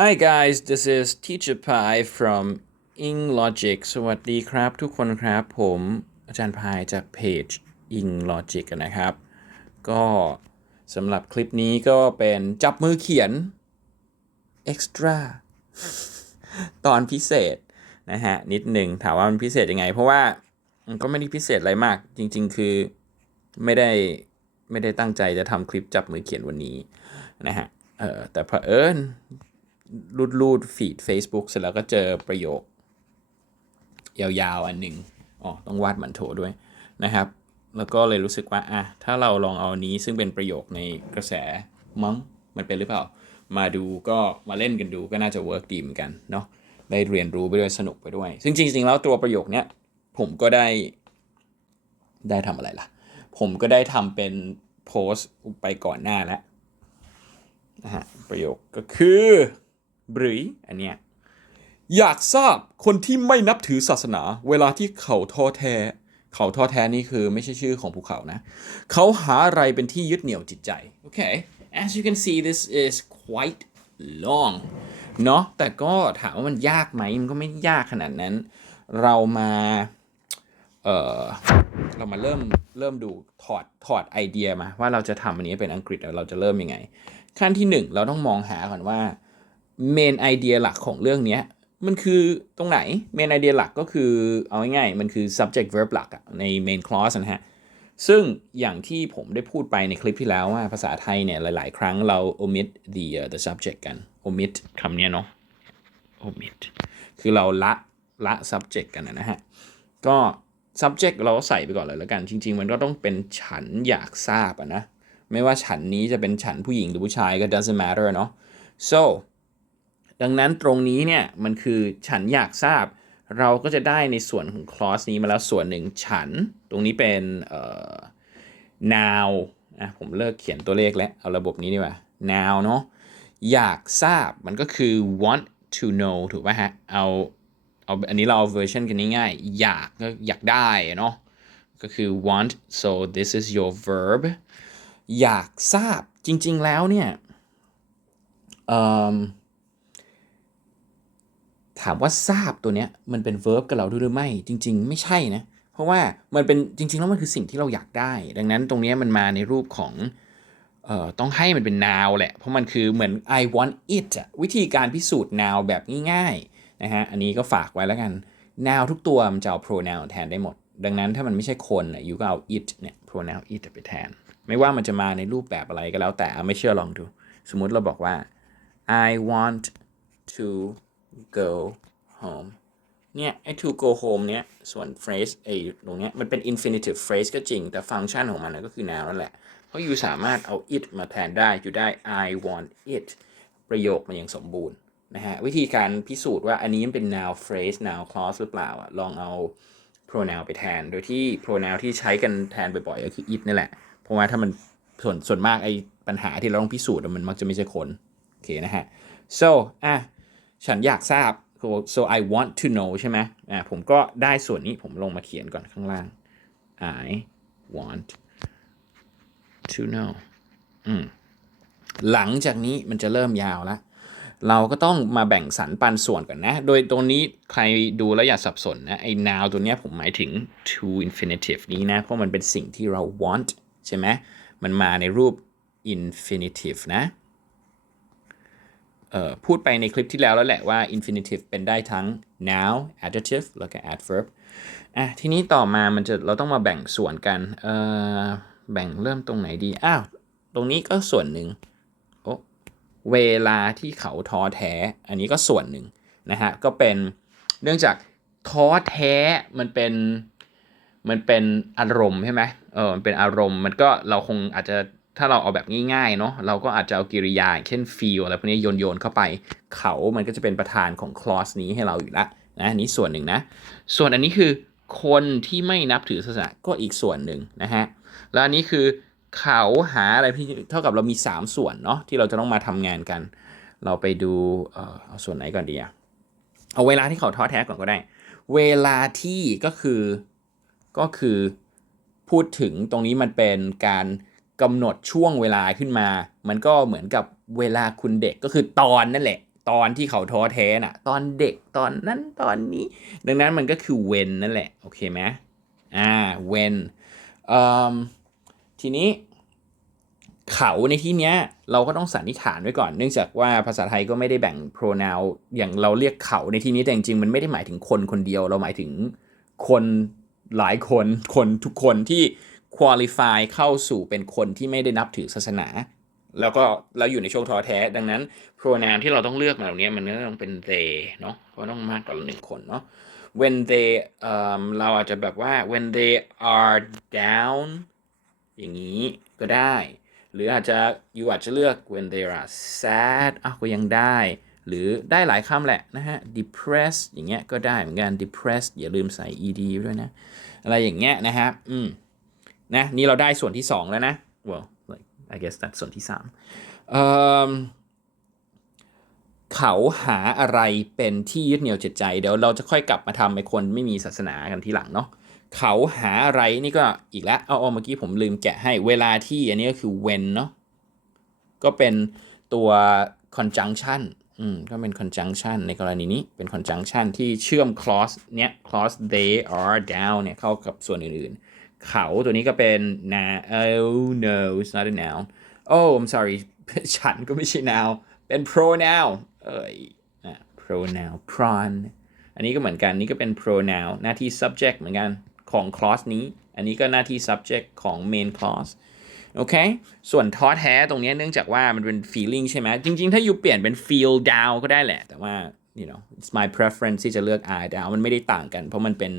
Hi guys, this is Teacher Pi from IngLogic สวัสดีครับ ทุกคนครับผมอาจารย์พายจากเพจ IngLogic นะครับ ก็สำหรับคลิปนี้ก็เป็นจับมือเขียน Extra ตอนพิเศษนะฮะ นิดหนึ่งถามว่ามันพิเศษยังไง เพราะว่ามันก็ไม่ได้พิเศษอะไรมาก จริง ๆ คือไม่ได้ไม่ได้ตั้งใจจะทำคลิปจับมือเขียนวันนี้นะฮะเออแต่เผอิญ รูดรูดฟีด Facebook เสร็จแล้วก็เจอประโยค ยาวๆอันหนึ่งอ๋อต้องวาดมันโถด้วยนะครับ แล้วก็เลยรู้สึกว่าอะถ้าเราลองเอานนี้ซึ่งเป็นประโยคในกระแสมั้งมันเป็นหรือเปล่า มาดูก็มาเล่นกันดูก็น่าจะเวิร์กดีเหมือนกันเนาะได้เรียนรู้ไปด้วยสนุกไปด้วย ซึ่งจริงๆแล้วตัวประโยคเนี้ยผมก็ได้ ได้ทำอะไรล่ะ ผมก็ได้ทำเป็นโพสต์ไปก่อนหน้าแล้วนะฮะประโยคก็คือ หรืออันเนี้ยอยากทราบคนที่ไม่นับถือศาสนา เวลาที่เขาท้อแท้ เขาท้อแท้นี่คือไม่ใช่ชื่อของภูเขานะ เขาหาอะไรเป็นที่ยึดเหนี่ยวจิตใจ โอเค as you can see this is quite long เนาะแต่ก็ถามว่ามันยากไหมมันก็ไม่ยากขนาดนั้น เรามาเออเรามาเริ่มเริ่มดูถอดถอดไอเดียมาว่าเราจะทำอันนี้เป็นอังกฤษแล้วเราจะเริ่มยังไง ขั้นที่หนึ่งเราต้องมองหาก่อนว่า เมนไอเดียหลักของเรื่องนี้มันคือตรงไหนเมนไอเดียหลักก็คือเอาง่ายๆมันคือ subject verb หลักอะใน main clause นะฮะซึ่งอย่างที่ผมได้พูดไปในคลิปที่แล้วว่าภาษาไทยเนี่ย หลาย ๆ ครั้งเรา omit the uh, the subject กัน omit คำเนี้ยเนาะ omit คือเราละละ subject กันนะฮะ ก็ subject เราก็ใส่ไปก่อนเลยแล้วกัน จริง ๆ มันก็ต้องเป็นฉันอยากทราบอะนะ ไม่ว่าฉันนี้จะเป็นฉันผู้หญิงหรือผู้ชายก็ doesn't matter เนาะ so ดังนั้นตรงนี้เนี่ยมันคือฉันอยากทราบ เราก็จะได้ในส่วนของ clause นี้มาแล้วส่วนหนึ่งฉัน ตรงนี้เป็นเอ่อ now อะผมเลิกเขียนตัวเลขแล้ว เอาระบบนี้ดีกว่า now เนาะอยากทราบมันก็คือ want to know ถูกป่ะฮะ เอาเอาอันนี้เราเอา version กันง่ายๆอยากก็อยากได้เนาะก็คือ want so this is your verb อยากทราบจริงๆแล้วเนี่ยเอ่อ ถามว่าทราบตัวเนี้ยมันเป็น verb กับเราด้วยหรือไม่ จริง ๆ ไม่ใช่นะเพราะว่ามันเป็นจริง ๆ แล้วมันคือสิ่งที่เราอยากได้ ดังนั้นตรงนี้มันมาในรูปของเอ่อต้องให้มันเป็น now แหละ เพราะมันคือเหมือน I want it วิธีการพิสูจน์ now แบบง่ายๆนะฮะอันนี้ก็ฝากไว้แล้วกัน now ทุกตัวมันจะเอา pronoun แทนได้หมด ดังนั้นถ้ามันไม่ใช่คนอะยูก็เอา it เนี่ย pronoun it ไปแทน ไม่ว่ามันจะมาในรูปแบบอะไรก็แล้วแต่ไม่เชื่อลองดู สมมุติเราบอกว่า I want to go home เนี่ยไอ้ to go home เนี่ยส่วน phrase ไอ้ตรงเนี้ยมันเป็น infinitive phrase ก็จริง แต่ฟังก์ชันของมันนะก็คือ now นั่นแหละ เพราะอยู่สามารถเอา it มาแทนได้อยู่ได้ I want it ประโยคมันยังสมบูรณ์นะฮะ วิธีการพิสูจน์ว่าอันนี้มันเป็น now phrase now clause หรือเปล่าอะลองเอา pronoun ไปแทน โดยที่ pronoun ที่ใช้กันแทนบ่อยๆก็คือ it นี่แหละ เพราะว่าถ้ามันส่วนส่วนมากไอ้ปัญหาที่เราต้องพิสูจน์มันมักจะไม่ใช่คน โอเคนะฮะ so อะ ฉันอยากทราบ so I want to know ใช่ไหมอ่าผมก็ได้ส่วนนี้ผมลงมาเขียนก่อนข้างล่าง I want to know อืมหลังจากนี้มันจะเริ่มยาวแล้ว เราก็ต้องมาแบ่งสรรปันส่วนก่อนนะ โดยตรงนี้ใครดูแล้วอย่าสับสนนะ ไอ้ now ตัวนี้ผมหมายถึง to infinitive นี้นะ เพราะมันเป็นสิ่งที่เรา want ใช่ไหมมันมาในรูป infinitive นะ พูดไปในคลิปที่แล้วแล้วแหละว่า infinitive เป็นได้ทั้ง noun adjective แล้วก็ adverb อะทีนี้ต่อมามันจะเราต้องมาแบ่งส่วนกันเอ่อแบ่งเริ่มตรงไหนดี อ้าว ตรงนี้ก็ส่วนหนึ่งโอ้เวลาที่เขาท้อแท้ อันนี้ก็ส่วนหนึ่งนะฮะ ก็เป็นเนื่องจากท้อแท้มันเป็นมันเป็นอารมณ์ใช่ไหมเออมันเป็นอารมณ์มันก็เราคงอาจจะ ถ้าเราเอาแบบง่ายๆเนาะเราก็อาจจะเอากิริยาเช่น feel อะไรพวกนี้โยนโยนๆเข้าไป เขามันก็จะเป็นประธานของ clause นี้ให้เราอยู่ละนะนี้ส่วนหนึ่งนะ ส่วนอันนี้คือคนที่ไม่นับถือศาสนาก็อีกส่วนหนึ่งนะฮะแล้วอันนี้คือเขาหาอะไรที่เท่ากับเรามี 3 ส่วนเนาะที่เราจะต้องมาทำงานกัน เราไปดูเออเอาส่วนไหนก่อนดีอะเอาเวลาที่เขาท้อแท้ก่อนก็ได้ เวลาที่ก็คือก็คือพูดถึงตรงนี้มันเป็นการ กำหนดช่วงเวลาขึ้นมา มันก็เหมือนกับเวลาคุณเด็กก็คือตอนนั่นแหละ ตอนที่เขาท้อแท้น่ะ ตอนเด็กตอนนั้นตอนนี้ ดังนั้นมันก็คือ when นั่นแหละ โอเคไหมอ่า when ทีนี้เขาในที่เนี้ยเราก็ต้องสันนิษฐานไว้ก่อน เนื่องจากว่าภาษาไทยก็ไม่ได้แบ่ง pronoun อย่างเราเรียกเขาในที่นี้แต่จริงๆมันไม่ได้หมายถึงคนคนเดียว เราหมายถึงคนหลายคนคนทุกคนที่ qualify เข้าสู่เป็นคนที่ไม่ได้นับถือศาสนา แล้วก็เราอยู่ในช่วงท้อแท้ ดังนั้น pronoun ที่เราต้องเลือกมาเหล่านี้มันก็ต้องเป็น they เนาะเพราะต้องมากกว่าหนึ่งคนเนาะ when they เอ่อเราอาจจะแบบว่า when they are down อย่างนี้ก็ได้ หรืออาจจะ you อาจจะเลือก when they are sad อะก็ยังได้ หรือได้หลายคำแหละนะฮะ depressed อย่างเงี้ยก็ได้เหมือนกัน depressed อย่าลืมใส่ ed ด้วยนะ อะไรอย่างเงี้ยนะครับ อืม นะนี่เราได้ส่วนที่ 2 แล้วนะ well like I guess that's ส่วนที่3เเขาหาอะไรเป็นที่ยึดเหนี่ยวจิตใจ เดี๋ยวเราจะค่อยกลับมาทำไอ้คนไม่มีศาสนากันทีหลังเนาะเขาหาอะไรนี่ก็อีกแล้วเอาเอาเมื่อกี้ผมลืมแกะให้เวลาที่อันนี้ก็คือ when เนาะก็เป็นตัว conjunction อืมก็เป็น conjunction ในกรณีนี้เป็น conjunction ที่เชื่อม clause เนี้ย clause they are down เนี่ยเข้ากับส่วนอื่นๆ เขาตัวนี้ก็เป็น noun oh no it's not a noun oh I'm sorry ฉันก็ไม่ใช่ noun เป็น pronoun เอ้ยอะ pronoun pron อันนี้ก็เหมือนกันนี่ก็เป็น pronoun หน้าที่ subject เหมือนกันของ clause นี้ อันนี้ก็หน้าที่ subject ของ main clause โอเค ส่วนท้อแท้ตรงนี้เนื่องจากว่ามันเป็น feeling ใช่ไหม จริง ๆ ถ้าอยู่เปลี่ยนเป็น feel down ก็ได้แหละ แต่ว่า you know it's my preference ที่จะเลือก I down มันไม่ได้ต่างกัน เพราะมันเป็น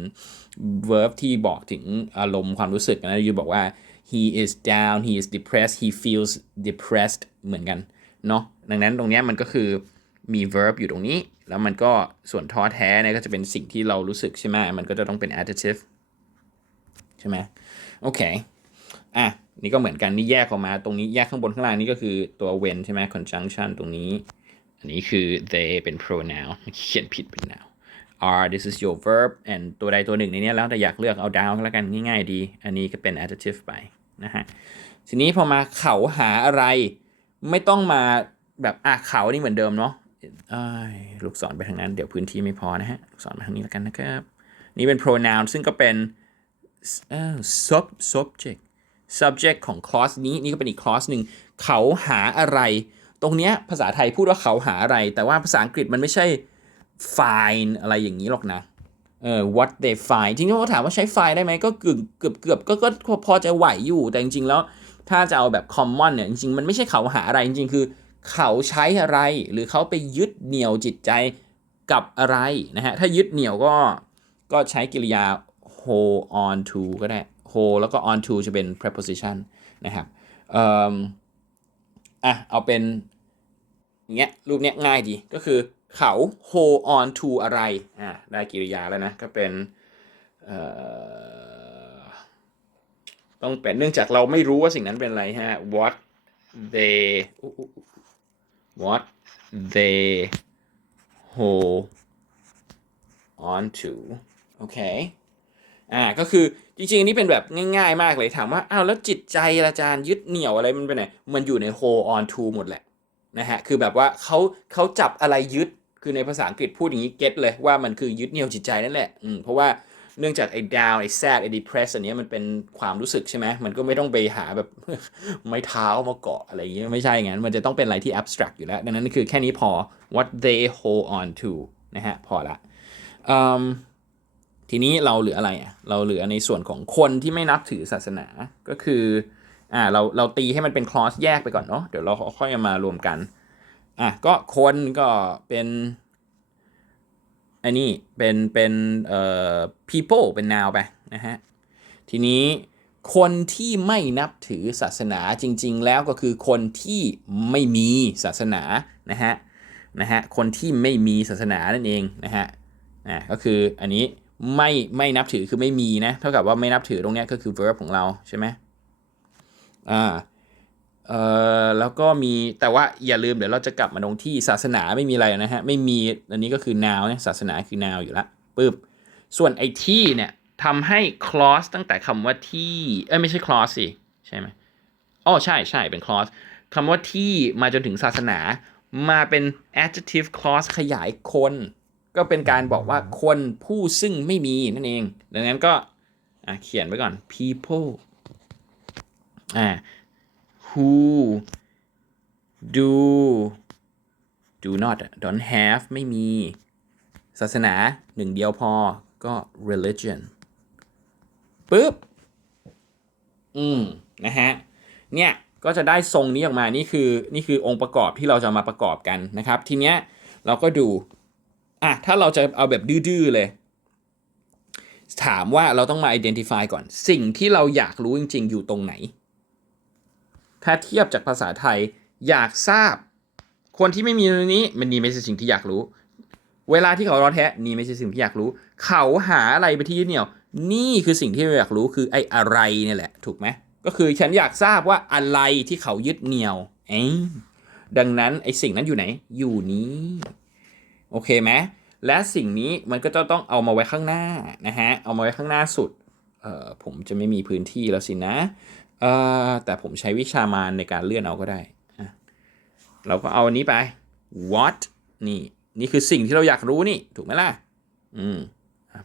verb ที่บอกถึงอารมณ์ความรู้สึกนะอยู่บอกว่า he is down he is depressed he feels depressed เหมือนกันเนาะดังนั้นตรงนี้มันก็คือมี verb อยู่ตรงนี้ แล้วมันก็ส่วนท้อแท้เนี่ยก็จะเป็นสิ่งที่เรารู้สึกใช่ไหมมันก็จะต้องเป็น adjective ใช่ไหมโอเคอะนี่ก็เหมือนกันนี่แยกออกมาตรงนี้แยกข้างบนข้างล่างนี่ก็คือตัว when ใช่ไหม conjunction ตรงนี้ อันนี้คือ they เป็น pronoun เขียนผิดเป็น noun are this is your verb and ตัวใดตัวหนึ่งในนี้แล้วแต่อยากเลือกเอา down แล้วกันง่ายๆดี อันนี้ก็เป็น adjective ไปนะฮะทีนี้พอมาเขาหาอะไรไม่ต้องมาแบบอะเขานี่เหมือนเดิมเนาะลูกศรไปทางนั้น เดี๋ยวพื้นที่ไม่พอนะฮะ ลูกศรมาทางนี้แล้วกันนะครับ นี่เป็น pronoun ซึ่งก็เป็น sub subject subject ของ clause นี้ นี่ก็เป็นอีก clause หนึ่ง เขาหาอะไร ตรงเนี้ยภาษาไทยพูดว่าเขาหาอะไร แต่ว่าภาษาอังกฤษมันไม่ใช่ find อะไรอย่างนี้หรอกนะเออ what they find จริงๆเขาถามว่าใช้ find ได้ไหมก็เกือบเกือบเกือบก็ก็พอจะไหวอยู่แต่จริงๆแล้วถ้าจะเอาแบบ common เนี่ยจริงๆมันไม่ใช่เขาหาอะไรจริงๆคือ เขาใช้อะไร หรือเขาไปยึดเหนี่ยวจิตใจกับอะไรนะฮะถ้ายึดเหนี่ยวก็ก็ใช้กริยา hold on to ก็ได้ hold แล้วก็ on to จะเป็น preposition นะครับเอ่ออะเอาเป็น อย่างเงี้ยรูปเนี้ยง่ายดีก็คือเขา hold on to อะไรอะได้กริยาแล้วนะ ก็เป็นเอ่อต้องเป็นเนื่องจากเราไม่รู้ว่าสิ่งนั้นเป็นอะไรฮะ what they what they hold on to โอเคอ่าก็คือจริงๆอันนี้เป็นแบบง่าย ๆ มากเลยถามว่าอ้าวแล้วจิตใจอาจารย์ยึดเหนี่ยวอะไรมันไปไหนมันอยู่ใน hold on to หมดแหละ นะฮะคือแบบว่าเขาเขาจับอะไรยึดคือในภาษาอังกฤษพูดอย่างนี้เก็ตเลยว่ามันคือยึดเหนี่ยวจิตใจนั่นแหละอืมเพราะว่าเนื่องจากไอ้ down ไอ้ sad ไอ้ depress อันเนี้ยมันเป็นความรู้สึกใช่ไหมมันก็ไม่ต้องไปหาแบบไม้เท้ามาเกาะอะไรอย่างเงี้ยไม่ใช่งั้น มันจะต้องเป็นอะไรที่ abstract อยู่แล้ว ดังนั้นคือแค่นี้พอ what they hold on to นะฮะ พอละทีนี้เราเหลืออะไรอะเราเหลือในส่วนของคนที่ไม่นับถือศาสนาก็คือ อ่าเราเราตีให้มันเป็น clause แยกไปก่อนเนาะเดี๋ยวเราค่อยมารวมกันอะก็คนก็เป็นอันนี้เป็นเป็นเอ่อ people เป็น noun ไปนะฮะทีนี้คนที่ไม่นับถือศาสนาจริง ๆ แล้วก็คือคนที่ไม่มีศาสนานะฮะนะฮะคนที่ไม่มีศาสนานั่นเองนะฮะอ่าก็คืออันนี้ไม่ไม่นับถือคือไม่มีนะเท่ากับว่าไม่นับถือตรงเนี้ยก็คือ verb ของเราใช่ไหม อ่าเอ่อแล้วก็มีแต่ว่าอย่าลืมเดี๋ยวเราจะกลับมาตรงที่ศาสนาไม่มีอะไรนะฮะไม่มีอันนี้ก็คือ noun เนี่ยศาสนาคือ noun อยู่ละปึ๊บส่วนไอ้ที่เนี่ยทำให้ clause ตั้งแต่คำว่าที่ เอ้ยไม่ใช่ clause สิ ใช่ไหมอ๋อใช่ใช่เป็น clause คำว่าที่มาจนถึงศาสนามาเป็น adjective clause ขยายคน ก็เป็นการบอกว่าคนผู้ซึ่งไม่มีนั่นเอง ดังนั้นก็อะเขียนไว้ก่อน people อ่า who do do not don't have ไม่มี ศาสนาหนึ่งเดียวพอ ก็ religion ปึ๊บ อืม นะฮะ เนี่ย ก็จะได้ทรงนี้ออกมา นี่คือ นี่คือองค์ประกอบที่เราจะมาประกอบกันนะครับ ทีเนี้ย เราก็ดู อะ ถ้าเราจะเอาแบบดื้อ ๆ เลย ถามว่าเราต้องมา identify ก่อน สิ่งที่เราอยากรู้จริง ๆ อยู่ตรงไหน ถ้าเทียบจากภาษาไทยอยากทราบ คนที่ไม่มีตรงนี้มันนี่ไม่ใช่สิ่งที่อยากรู้ เวลาที่เขารอแท้นี่ไม่ใช่สิ่งที่อยากรู้ เขาหาอะไรไปที่ยึดเหนี่ยวนี่คือสิ่งที่เราอยากรู้คือไอ้อะไรเนี่ยแหละ ถูกไหมก็คือฉันอยากทราบว่าอะไรที่เขายึดเหนี่ยวเอ้ดังนั้นไอ้สิ่งนั้นอยู่ไหน อยู่นี้ โอเคไหมและสิ่งนี้มันก็จะต้องเอามาไว้ข้างหน้านะฮะ เอามาไว้ข้างหน้าสุด เอ่อผมจะไม่มีพื้นที่แล้วสินะ เออแต่ผมใช้วิชามารในการเลื่อนเอาก็ได้ เราก็เอาอันนี้ไป what นี่ นี่คือสิ่งที่เราอยากรู้นี่ ถูกไหมล่ะ อืม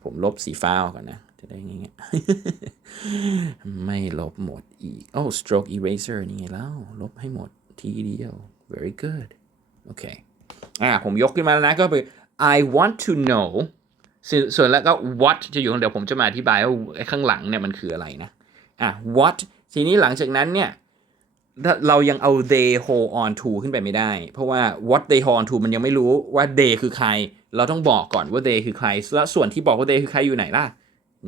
ผมลบสีฟ้าออกก่อนนะ จะได้ง่ายๆไม่ลบหมดอีก โอ้ stroke eraser นี่ไงแล้ว ลบให้หมดทีเดียว very good โอเค อ่า ผมยกขึ้นมาแล้วนะ ก็คือ I want to know ส่วนแล้วก็ what จะอยู่ข้างเดี๋ยวผมจะมาอธิบายว่าข้างหลังเนี่ยมันคืออะไรนะ อะ what ทีนี้หลังจากนั้นเนี่ยถ้าเรายังเอา they hold on to ขึ้นไปไม่ได้ เพราะว่า what they hold on to มันยังไม่รู้ว่า they คือใคร เราต้องบอกก่อนว่า they คือใคร แล้วส่วนที่บอกว่า they คือใครอยู่ไหนล่ะ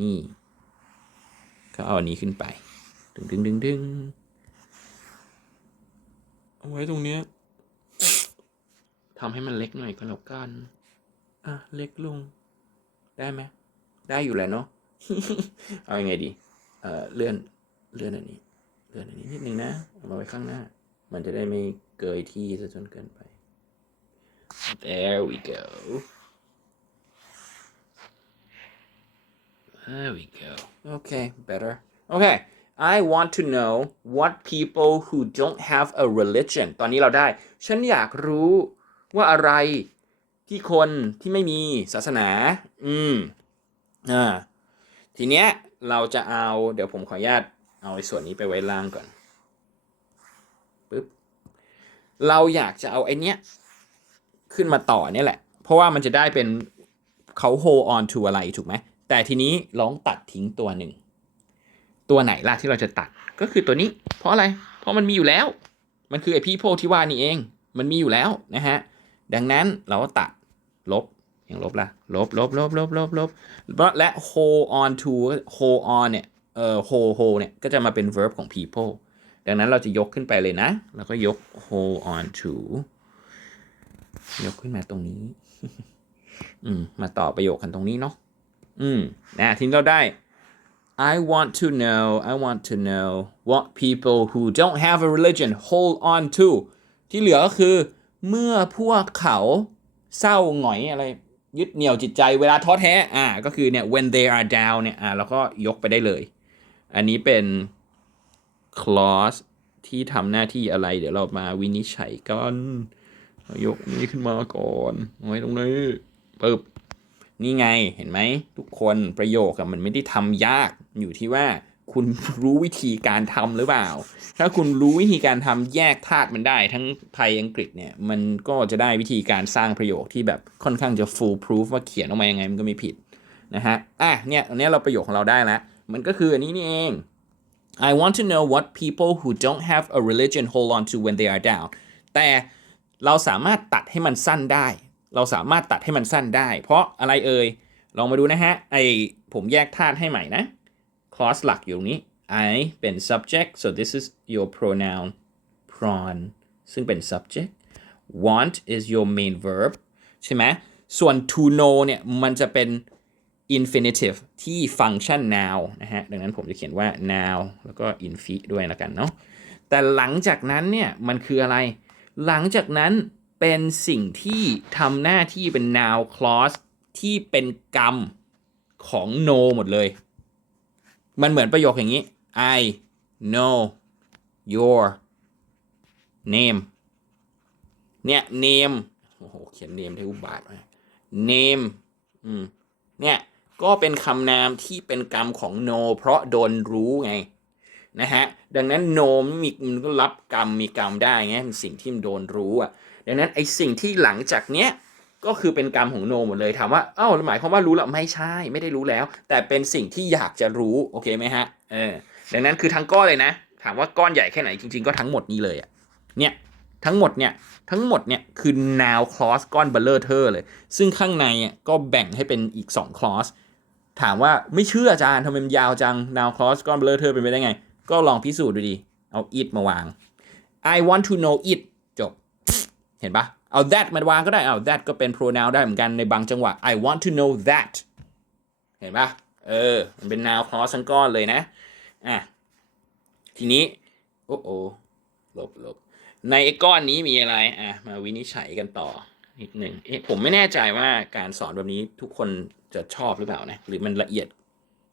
นี่ ก็เอาอันนี้ขึ้นไป ดึงดึงดึงดึงเอาไว้ตรงเนี้ยทำให้มันเล็กหน่อยก็แล้วกัน อะ เล็กลง ได้ไหม ได้อยู่แหละเนาะ เอายังไงดี เอ่อ เลื่อน เลื่อนอันนี้ เลื่อนอันนี้นิดนึงนะเอามาไว้ข้างหน้า มันจะได้ไม่เกยที่ซะจนเกินไป there we go there we go okay better okay I want to know what people who don't have a religion ตอนนี้เราได้ ฉันอยากรู้ว่าอะไรที่คนที่ไม่มีศาสนา อืม อ่า ทีเนี้ยเราจะเอา เดี๋ยวผมขออนุญาต เอาไอ้ส่วนนี้ไปไว้ล่างก่อนปึ๊บเราอยากจะเอาไอ้เนี้ยขึ้นมาต่อเนี่ยแหละ เพราะว่ามันจะได้เป็นเขา hold on to อะไรถูกไหม แต่ทีนี้ลองตัดทิ้งตัวหนึ่ง ตัวไหนล่ะที่เราจะตัดก็คือตัวนี้ เพราะอะไร เพราะมันมีอยู่แล้ว มันคือไอ้ people ที่ว่านี่เอง มันมีอยู่แล้วนะฮะ ดังนั้นเราก็ตัดลบอย่างลบละลบลบลบลบลบลบและ hold on to hold on เนี่ย อ่อ hold hold เนี่ย ก็จะมาเป็น verb ของ people ดังนั้นเราจะยกขึ้นไปเลยนะ แล้วก็ยก hold on to ยกขึ้นมาตรงนี้ อืม มาต่อประโยคกันตรงนี้เนาะ อืม นะ ทีนี้เราได้ I want to know I want to know what people who don't have a religion hold on to ที่เหลือก็คือ เมื่อพวกเขาเศร้าหงอยอะไร ยึดเหนี่ยวจิตใจเวลาท้อแท้ อ่า ก็คือเนี่ย when they are down เนี่ย อ่าเราก็ยกไปได้เลย อันนี้เป็น clause ที่ทำหน้าที่อะไร เดี๋ยวเรามาวินิจฉัยกันยกนี้ขึ้นมาก่อนเอาไว้ตรงนี้ปึ๊บนี่ไงเห็นไหมทุกคนประโยคอะมันไม่ได้ทำยากอยู่ที่ว่าคุณรู้วิธีการทำหรือเปล่า ถ้าคุณรู้วิธีการทำแยกธาตุมันได้ทั้งไทยอังกฤษเนี่ย มันก็จะได้วิธีการสร้างประโยคที่แบบค่อนข้างจะ full proof ว่าเขียนออกมายังไงมันก็ไม่ผิดนะฮะ อะเนี่ยอันนี้เราประโยคของเราได้แล้ว มันก็คืออันนี้นี่เอง I want to know what people who don't have a religion hold on to when they are down แต่เราสามารถตัดให้มันสั้นได้ เราสามารถตัดให้มันสั้นได้ เพราะอะไรเอ่ย ลองมาดูนะฮะ ไอผมแยกธาตุให้ใหม่นะ คลอสหลักอยู่ตรงนี้ I เป็น subject so this is your pronoun pron ซึ่งเป็น subject want is your main verb ใช่ไหม ส่วน to know เนี่ย มันจะเป็น infinitive ที่ฟังก์ชัน now นะฮะ ดังนั้นผมจะเขียนว่า now แล้วก็ infi ด้วยล้วกันเนาะ แต่หลังจากนั้นเนี่ย มันคืออะไร หลังจากนั้นเป็นสิ่งที่ทำหน้าที่เป็น noun clause ที่เป็นกรรมของ know หมดเลย มันเหมือนประโยคอย่างนี้ I know your name เนี่ย name โอ้โห เขียน name ได้อุบาทมาก name อืมเนี่ย ก็เป็นคำนามที่เป็นกรรมของ no เพราะโดนรู้ไงนะฮะดังนั้น no มันมีมันก็รับกรรมมีกรรมได้ไงเป็นสิ่งที่มันโดนรู้อะดังนั้นไอสิ่งที่หลังจากเนี้ยก็คือเป็นกรรมของโนหมดเลยถามว่าเอ้าหมายความว่ารู้แล้วไม่ใช่ไม่ได้รู้แล้ว แต่เป็นสิ่งที่อยากจะรู้โอเคไหมฮะเออดังนั้นคือทั้งก้อนเลยนะ ถามว่าก้อนใหญ่แค่ไหนจริง ๆ ก็ทั้งหมดนี้เลยอะเนี่ยทั้งหมดเนี่ยทั้งหมดเนี่ยคือ now clause ก้อนเบลเลอร์เทอร์เลย ซึ่งข้างในอะก็แบ่งให้เป็นอีก 2 clause ถามว่าไม่เชื่ออาจารย์ทำไมมันยาวจัง now clause ก้อนเบลเลอเทอเป็นไปได้ไง ก็ลองพิสูจน์ดูดิเอา it มาวาง I want to know it จบ เห็นปะเอา that มาวางก็ได้เอา that ก็เป็น pronoun ได้เหมือนกันในบางจังหวะ I want to know that เห็นปะเออ มันเป็น noun clause ทั้งก้อนเลยนะ อะ ทีนี้ โอ้โอลบลบในไอ้ก้อนนี้มีอะไร อะ มาวินิจฉัยกันต่อนิดหนึ่งเอ๊ะผมไม่แน่ใจว่าการสอนแบบนี้ทุกคน จะชอบหรือเปล่านะหรือมันละเอียด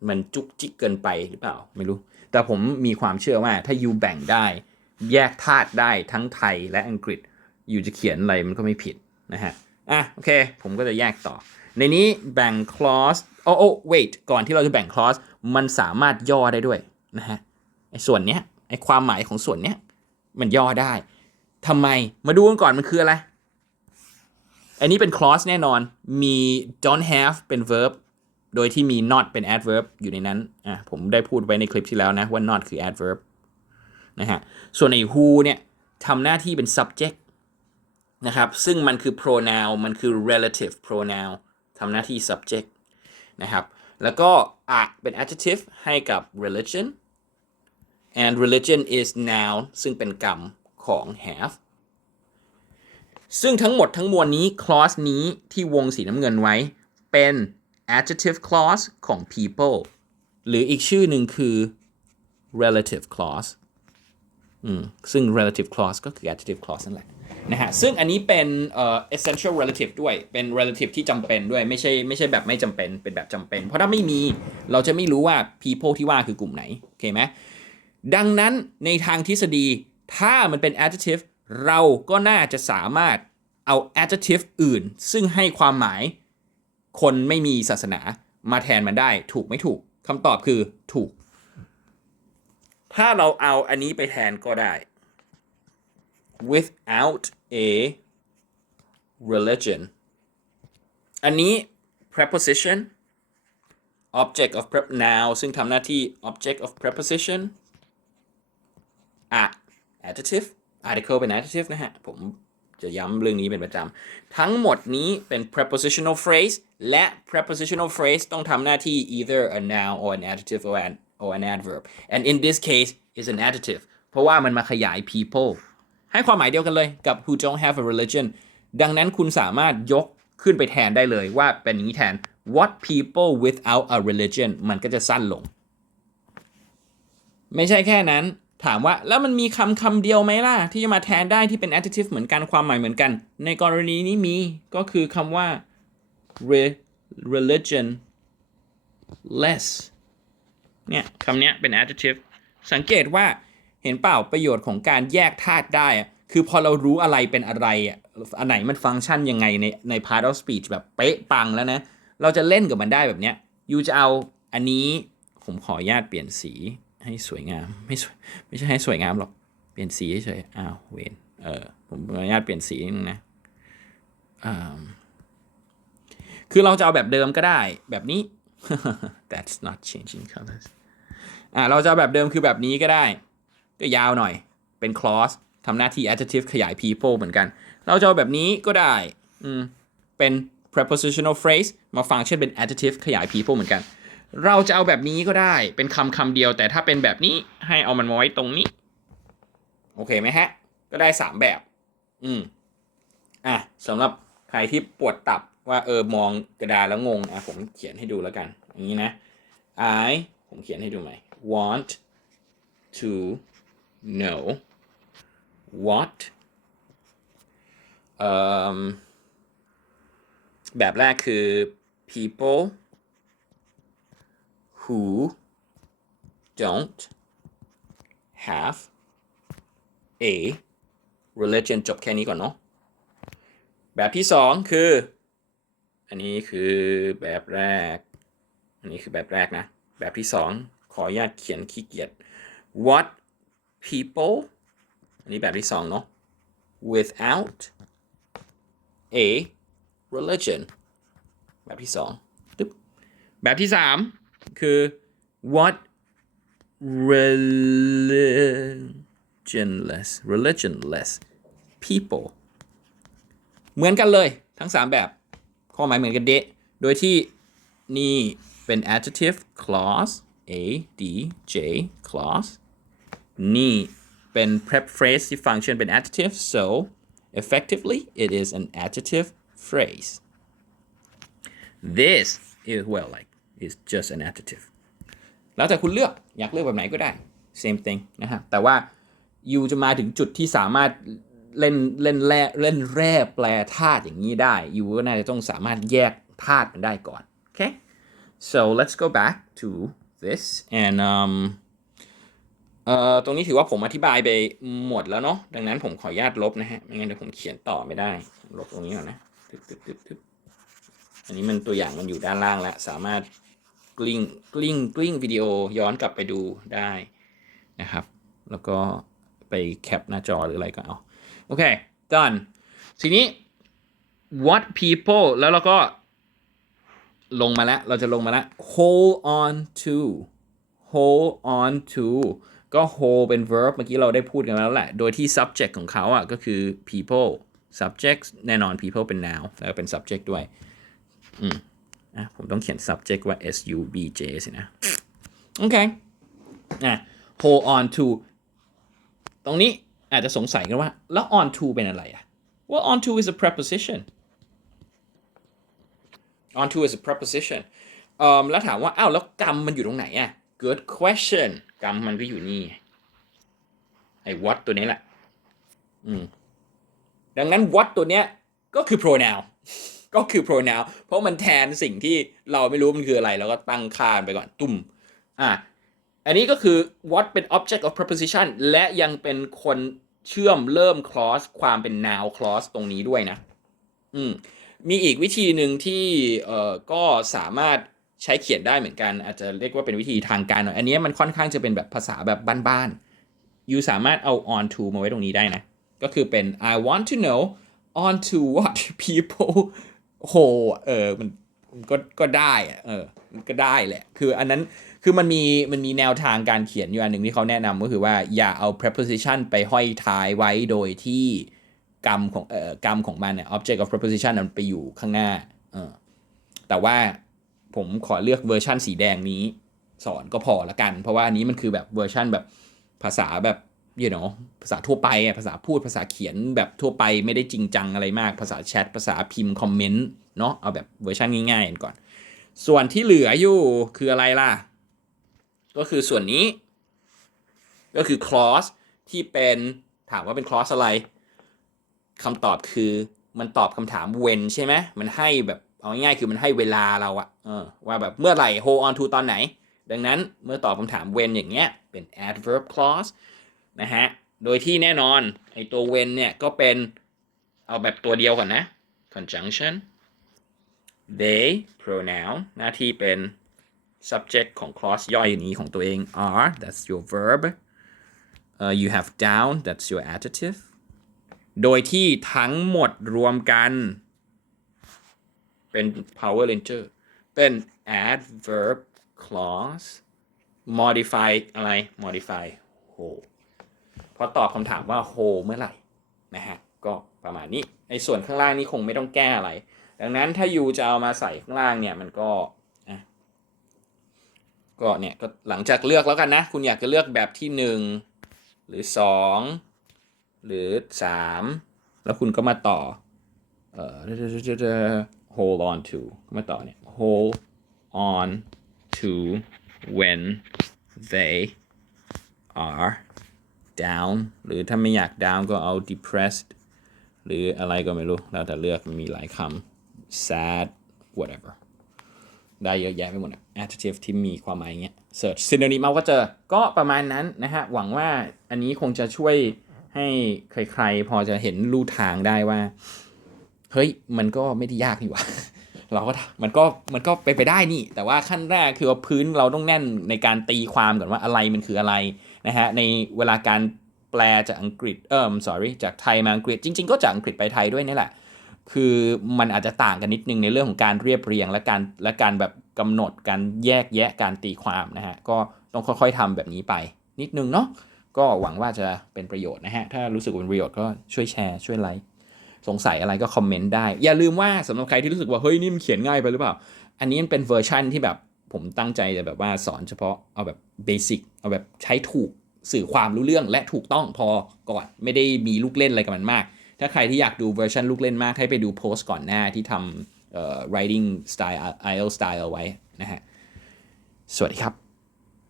มันจุกจิกเกินไปหรือเปล่า ไม่รู้ แต่ผมมีความเชื่อว่าถ้ายูแบ่งได้ แยกธาตุได้ทั้งไทยและอังกฤษอยู่จะเขียนอะไรมันก็ไม่ผิดนะฮะอะโอเค ผมก็จะแยกต่อ ในนี้แบ่ง clause โอ้โอ้ wait ก่อนที่เราจะแบ่ง clause มันสามารถย่อได้ด้วยนะฮะไอ้ส่วนเนี้ยไอ้ความหมายของส่วนเนี้ยมันย่อได้ทำไมมาดูกันก่อนมันคืออะไร อันนี้เป็น clause แน่นอน มี don't have เป็น verb โดยที่มี not เป็น adverb อยู่ในนั้น อะ ผมได้พูดไว้ในคลิปที่แล้วนะ ว่า not คือ adverb นะฮะ ส่วนไอ้ who เนี่ยทำหน้าที่เป็น subject นะครับ ซึ่งมันคือ pronoun มันคือ relative pronoun ทำหน้าที่ subject นะครับ แล้วก็อะเป็น adjective ให้กับ religion and religion is noun ซึ่งเป็นกรรมของ have ซึ่งทั้งหมดทั้งมวลนี้ clause นี้ที่วงสีน้ำเงินไว้ เป็น adjective clause ของ people หรืออีกชื่อหนึ่งคือ relative clause อืมซึ่ง relative clause ก็คือ adjective clause นั่นแหละนะฮะ ซึ่งอันนี้เป็น essential relative ด้วย เป็น relative ที่จำเป็นด้วย ไม่ใช่ไม่ใช่แบบไม่จำเป็น เป็นแบบจำเป็น เพราะถ้าไม่มี เราจะไม่รู้ว่า people ที่ว่าคือกลุ่มไหน โอเคไหม ดังนั้นในทางทฤษฎี ถ้ามันเป็น adjective เราก็น่าจะสามารถเอา adjective อื่น ซึ่งให้ความหมายคนไม่มีศาสนามาแทนมันได้ถูกไม่ถูกคำตอบคือถูก ถ้าเราเอาอันนี้ไปแทนก็ได้ without a religion อันนี้ preposition object of prep noun ซึ่งทำหน้าที่ object of preposition อะ adjective article เป็น adjective นะฮะ ผมจะย้ำเรื่องนี้เป็นประจำ ทั้งหมดนี้เป็น prepositional phrase และ prepositional phrase ต้องทำหน้าที่ either a noun or an adjective or an or an adverb and in this case is an adjective เพราะว่ามันมาขยาย people ให้ความหมายเดียวกันเลยกับ who don't have a religion ดังนั้นคุณสามารถยกขึ้นไปแทนได้เลยว่าเป็นอย่างนี้แทน what people without a religion มันก็จะสั้นลง ไม่ใช่แค่นั้น ถามว่าแล้วมันมีคำคำเดียวไหมล่ะ ที่จะมาแทนได้ที่เป็น adjective เหมือนกันความหมายเหมือนกัน ในกรณีนี้มีก็คือคำว่า re- religion less เนี่ยคำนี้เป็น adjective สังเกตว่าเห็นเปล่าประโยชน์ของการแยกธาตุได้ คือพอเรารู้อะไรเป็นอะไรอะอันไหนมันฟังก์ชันยังไงในใน part of speech แบบเป๊ะปังแล้วนะ เราจะเล่นกับมันได้แบบเนี้ยยูจะเอาอันนี้ผมขออนุญาตเปลี่ยนสี ให้สวยงาม ไม่สวยไม่ใช่ให้สวยงามหรอก เปลี่ยนสีเฉยอ้าวเวนเออผมขออนุญาตเปลี่ยนสีนึงนะคือเราจะเอาแบบเดิมก็ได้แบบนี้ that's not changing colors อ่าเราจะเอาแบบเดิมคือแบบนี้ก็ได้ ก็ยาวหน่อยเป็น clause ทำหน้าที่ adjective ขยาย people เหมือนกัน เราจะเอาแบบนี้ก็ได้ อืม เป็น prepositional phrase มาฟังก์ชันเป็น adjective ขยาย people เหมือนกัน เราจะเอาแบบนี้ก็ได้เป็นคำคำเดียว แต่ถ้าเป็นแบบนี้ให้เอามันไว้ตรงนี้ โอเคไหมฮะ ก็ได้3แบบ อืมอะสำหรับใครที่ปวดตับว่าเออมองกระดาษแล้วงงอะผมเขียนให้ดูแล้วกันอย่างนี้นะ I ผมเขียนให้ดูไหม want to know what แบบแรกคือ people who don't have a religion จบแค่นี้ก่อนเนาะ แบบที่สองคือ อันนี้คือแบบแรก อันนี้คือแบบแรกนะ แบบที่สองขออนุญาตเขียนขี้เกียจ what people อันนี้แบบที่สองเนาะ without a religion แบบที่สองตึ๊บแบบที่สาม คือ what religionless religionless people เหมือนกันเลยทั้ง 3 แบบข้อหมายเหมือนกันเดะโดยที่นี่เป็น adjective clause a d j clause นี่เป็น prep phrase ที่ฟังก์ชันเป็น adjective so effectively it is an adjective phrase this is well like is just an adjective แล้วแต่คุณเลือกอยากเลือกแบบไหนก็ได้ same thing นะฮะ แต่ว่ายูจะมาถึงจุดที่สามารถเล่นเล่นแร่เล่นแร่แปลธาตุอย่างนี้ได้ยูก็น่าจะต้องสามารถแยกธาตุมันได้ก่อนโอเค so let's go back to this and um เอ่อตรงนี้ถือว่าผมอธิบายไปหมดแล้วเนาะ ดังนั้นผมขออนุญาตลบนะฮะ ไม่งั้นเดี๋ยวผมเขียนต่อไม่ได้ ลบตรงนี้ก่อนนะ ตึ๊บตึ๊บตึ๊บตึ๊บอันนี้มันตัวอย่างมันอยู่ด้านล่างแล้ว สามารถ กลิ้งกลิ้งกลิ้งวิดีโอย้อนกลับไปดูได้นะครับ แล้วก็ไปแคปหน้าจอหรืออะไรก็เอา โอเค done ทีนี้ what people แล้วเราก็ลงมาแล้ว เราจะลงมาแล้ว hold on to hold on to ก็ hold เป็น verb เมื่อกี้เราได้พูดกันแล้วแหละ โดยที่ subject ของเขาอะก็คือ people subject แน่นอน people เป็น noun แล้วก็เป็น subject ด้วย อืม อะผมต้องเขียน subject ว่า s u b j สินะ โอเคอะ hold on to ตรงนี้อาจจะสงสัยกันว่า แล้ว on to เป็นอะไรอะว่า on to is a preposition on to is a preposition เอ่อแล้วถามว่า อ้าว แล้วกรรมมันอยู่ตรงไหนอะ good question กรรมมันก็อยู่นี่ ไอ้ what ตัวนี้แหละ อืม ดังนั้น what ตัวเนี้ยก็คือ pronoun ก็คือ pronoun เพราะมันแทนสิ่งที่เราไม่รู้มันคืออะไรแล้วก็ตั้งค่าไปก่อนตุ่มอะอันนี้ก็คือ what เป็น object of preposition และยังเป็นคนเชื่อมเริ่ม clause ความเป็น noun clause ตรงนี้ด้วยนะ อืม มีอีกวิธีหนึ่งที่เอ่อก็สามารถใช้เขียนได้เหมือนกัน อาจจะเรียกว่าเป็นวิธีทางการหน่อย อันนี้มันค่อนข้างจะเป็นแบบภาษาแบบบ้านๆ you สามารถเอา on to มาไว้ตรงนี้ได้นะ ก็คือเป็น I want to know on to what people โหเออมันมันก็ก็ได้อะเออมันก็ได้แหละ คืออันนั้นคือมันมีมันมีแนวทางการเขียนอยู่อันหนึ่งที่เขาแนะนำก็คือว่าอย่าเอา preposition ไปห้อยท้ายไว้โดยที่กรรมของเอ่อกรรมของมันเนี่ย object of preposition มันไปอยู่ข้างหน้าเออแต่ว่าผมขอเลือกเวอร์ชันสีแดงนี้ สอนก็พอละกัน เพราะว่าอันนี้มันคือแบบเวอร์ชันแบบภาษาแบบ you know ภาษาทั่วไปภาษาพูดภาษาเขียนแบบทั่วไปไม่ได้จริงจังอะไรมาก ภาษาแชทภาษาพิมพ์คอมเมนต์เนาะเอาแบบเวอร์ชันง่ายๆกันก่อน ส่วนที่เหลืออยู่คืออะไรล่ะ ก็คือส่วนนี้ ก็คือ clause ที่เป็นถามว่าเป็น clause อะไรคำตอบคือมันตอบคำถาม when ใช่ไหมมันให้แบบเอาง่ายๆคือมันให้เวลาเราอะออว่าแบบเมื่อไหร่ hold on to ตอนไหน ดังนั้นเมื่อตอบคำถาม when อย่างเงี้ยเป็น adverb clause นะฮะ โดยที่แน่นอนไอตัว when เนี่ยก็เป็นเอาแบบตัวเดียวก่อนนะ conjunction they pronoun หน้าที่เป็น subject ของ clause ย่อยนี้ของตัวเอง are that's your verb uh, you have down that's your adjective โดยที่ทั้งหมดรวมกันเป็น power ranger เป็น adverb clause modify อะไร modify whole พอตอบคำถามว่า whole เมื่อไหร่นะฮะก็ประมาณนี้ไอ้ส่วนข้างล่างนี้คงไม่ต้องแก้อะไร ดังนั้นถ้ายูจะเอามาใส่ข้างล่างเนี่ยมันก็อะก็เนี่ยก็หลังจากเลือกแล้วกันนะ คุณอยากจะเลือกแบบที่หนึ่งหรือสองหรือสามแล้วคุณก็มาต่อเอ่อ hold on to มาต่อเนี่ย hold on to when they are down หรือถ้าไม่อยาก down ก็เอา depressed หรืออะไรก็ไม่รู้ แล้วแต่เลือกมีหลายคำ sad whatever ได้เยอะแยะไปหมดอะ adjective ที่มีความหมายอย่างเงี้ย search synonym เอาก็เจอ ก็ประมาณนั้นนะฮะ หวังว่าอันนี้คงจะช่วยให้ใครๆ พอจะเห็นลู่ทางได้ว่า เฮ้ย มันก็ไม่ได้ยากนี่หว่า เราก็ มันก็ มันก็ไปไปได้นี่ แต่ว่าขั้นแรกคือว่าพื้นเราต้องแน่นในการตีความก่อนว่าอะไรมันคืออะไร นะฮะในเวลาการแปลจากอังกฤษเออ sorry จากไทยมาอังกฤษจริง ๆ ก็จากอังกฤษไปไทยด้วยนี่แหละ คือมันอาจจะต่างกันนิดนึงในเรื่องของการเรียบเรียง และการและการแบบกำหนดการแยกแยะการตีความนะฮะก็ต้องค่อยๆทำแบบนี้ไป นิดนึงเนาะก็หวังว่าจะเป็นประโยชน์นะฮะ ถ้ารู้สึกเป็นประโยชน์ก็ช่วยแชร์ช่วยไลค์สงสัยอะไรก็คอมเมนต์ได้ อย่าลืมว่าสำหรับใครที่รู้สึกว่า เฮ้ย นี่มันเขียนง่ายไปหรือเปล่า อันนี้มันเป็นเวอร์ชั่นที่แบบ ผมตั้งใจจะแบบว่าสอนเฉพาะเอาแบบเบสิกเอาแบบใช้ถูกสื่อความรู้เรื่องและถูกต้องพอก่อนไม่ได้มีลูกเล่นอะไรกับมันมาก ถ้าใครที่อยากดูเวอร์ชันลูกเล่นมาก ให้ไปดูโพสต์ก่อนหน้าที่ทำเอ่อ writing style IELTS style เอาไว้นะฮะ สวัสดีครับ